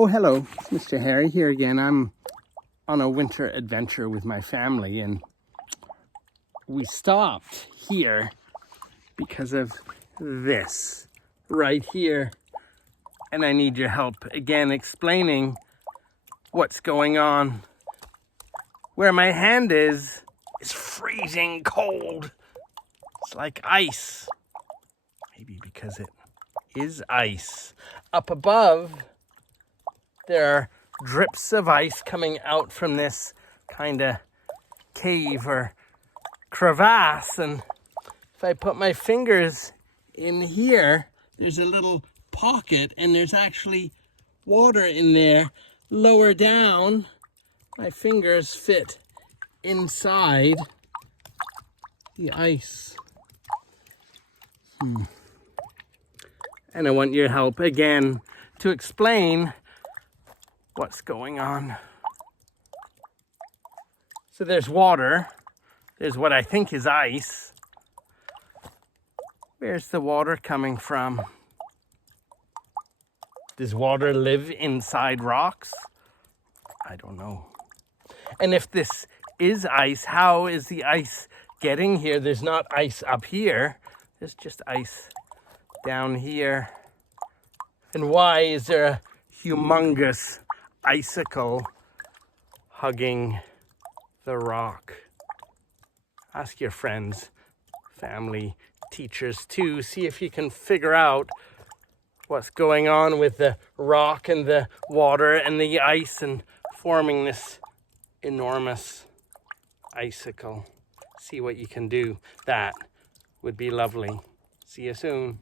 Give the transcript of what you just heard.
Oh, hello, it's Mr. Harry here again. I'm on a winter adventure with my family, and we stopped here because of this right here. And I need your help again explaining what's going on. Where my hand is freezing cold. It's like ice. Maybe because it is ice. Up above, there are drips of ice coming out from this kind of cave or crevasse. And if I put my fingers in here, there's a little pocket and there's actually water in there. Lower down, my fingers fit inside the ice. And I want your help again to explain what's going on. So there's water. There's what I think is ice. Where's the water coming from? Does water live inside rocks? I don't know. And if this is ice, how is the ice getting here? There's not ice up here. There's just ice down here. And why is there a humongous icicle hugging the rock? Ask your friends, family, teachers too. See if you can figure out what's going on with the rock and the water and the ice and forming this enormous icicle. See what you can do. That would be lovely. See you soon.